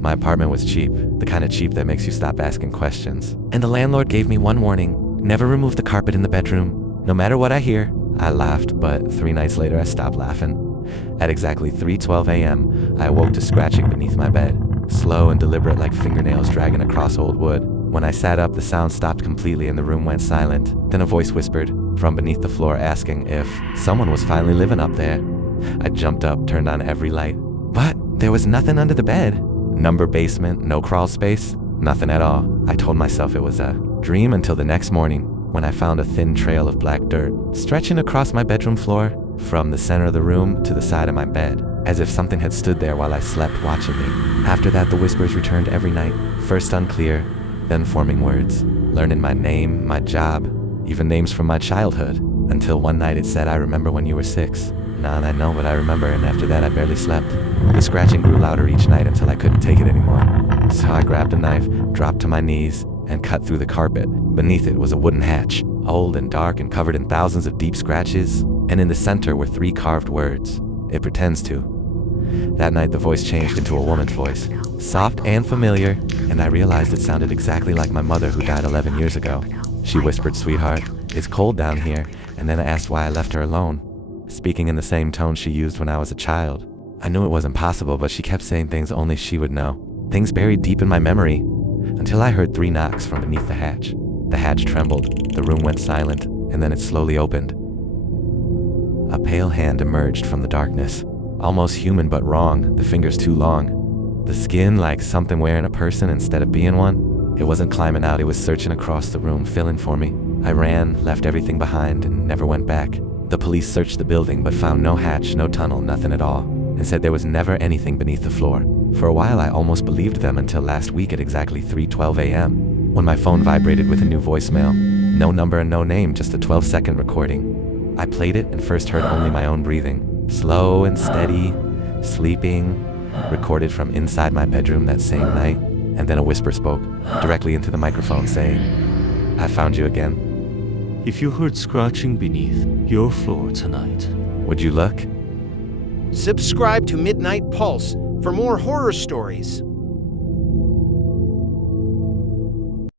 My apartment was cheap, the kind of cheap that makes you stop asking questions. And the landlord gave me one warning: never remove the carpet in the bedroom, no matter what I hear. I laughed, but 3 nights later I stopped laughing. At exactly 3:12 a.m., I awoke to scratching beneath my bed, slow and deliberate like fingernails dragging across old wood. When I sat up, the sound stopped completely and the room went silent. Then a voice whispered from beneath the floor asking if someone was finally living up there. I jumped up, turned on every light. But there was nothing under the bed. Number basement, no crawl space, nothing at all. I told myself it was a dream until the next morning, when I found a thin trail of black dirt stretching across my bedroom floor from the center of the room to the side of my bed, as if something had stood there while I slept watching me. After that, the whispers returned every night, first unclear, then forming words, learning my name, my job, even names from my childhood, until one night it said, "I remember when you were 6. Nah, I know what I remember, and after that I barely slept. The scratching grew louder each night until I couldn't take it anymore. So I grabbed a knife, dropped to my knees, and cut through the carpet. Beneath it was a wooden hatch, old and dark and covered in thousands of deep scratches, and in the center were 3 carved words: "It pretends to." That night the voice changed into a woman's voice, soft and familiar, and I realized it sounded exactly like my mother who died 11 years ago. She whispered, "Sweetheart, it's cold down here," and then asked why I left her alone, speaking in the same tone she used when I was a child. I knew it wasn't possible, but she kept saying things only she would know, things buried deep in my memory, until I heard 3 knocks from beneath the hatch. The hatch trembled, the room went silent, and then it slowly opened. A pale hand emerged from the darkness, almost human but wrong, the fingers too long. The skin like something wearing a person instead of being one. It wasn't climbing out, it was searching across the room, feeling for me. I ran, left everything behind, and never went back. The police searched the building but found no hatch, no tunnel, nothing at all, and said there was never anything beneath the floor. For a while I almost believed them until last week at exactly 3:12 a.m. when my phone vibrated with a new voicemail. No number and no name, just a 12-second recording. I played it and first heard only my own breathing, slow and steady, sleeping, recorded from inside my bedroom that same night. And then a whisper spoke directly into the microphone saying, "I found you again. If you heard scratching beneath your floor tonight, Would you look?" Subscribe to Midnight Pulse for more horror stories.